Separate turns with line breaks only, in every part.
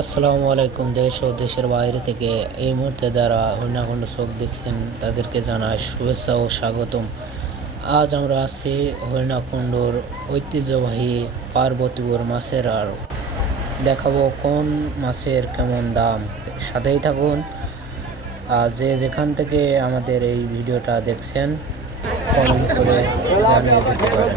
আসসালামু আলাইকুম, দেশ ও দেশের বাইরে থেকে এই মুহূর্তে যারা হন্যাখণ্ড চোখ দেখছেন, তাদেরকে জানায় শুভেচ্ছা ও স্বাগতম। আজ আমরা আছি হরিণাকুণ্ডর ঐতিহ্যবাহী পার্বতীপুর মাছের আর দেখাবো কোন মাছের কেমন দাম। সাথেই থাকুন। আর যে যেখান থেকে আমাদের এই ভিডিওটা দেখছেন, কমেন্ট করে জানিয়ে যেতে পারেন।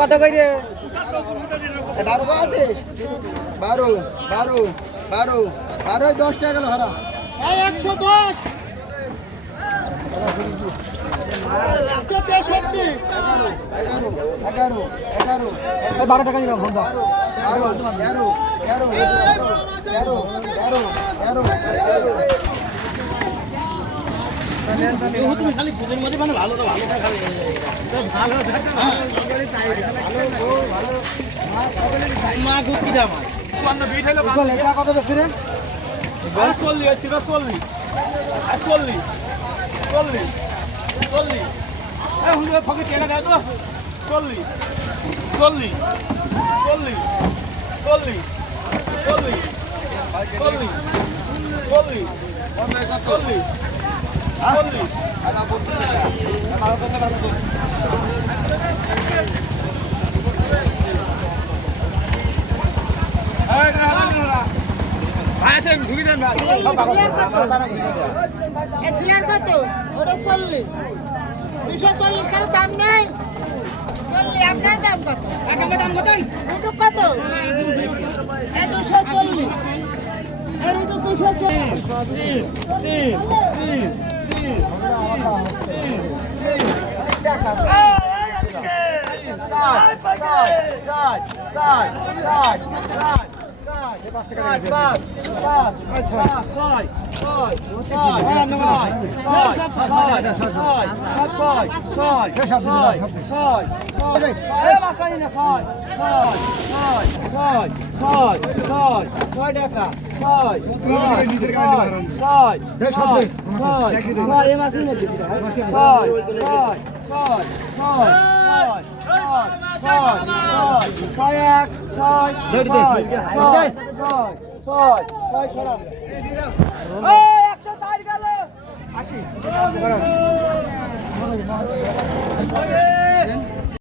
কত করে বারো আছে। বারো বারো বারো বারো দশ টাকা গেল হারা একশো দশ। তেষট্টি। এগারো এগারো এগারো এগারো বারো টাকা নিলাম তুমি খালি পুজোর মধ্যে তো ভালো ভালো ভালো মা খুব কি দাম কত বেশি রে
চল্লিশ চল্লিশ চল্লিশ। চল্লিশ চল্লিশ ফকে টেনা দেয় চল্লিশ চল্লিশ চল্লিশ। আসেন ঢুকি দেন
ভাই। কত? ওটা চল্লিশ। দুশো চল্লিশ কারও দাম নেই? আপনার দাম দুশো চল্লিশ দুশো চল্লিশ side, side, side, side, side, side. ছয় ছয় ছয় ছয় ছয় ছয় ছয় ছয় ছয় ছয়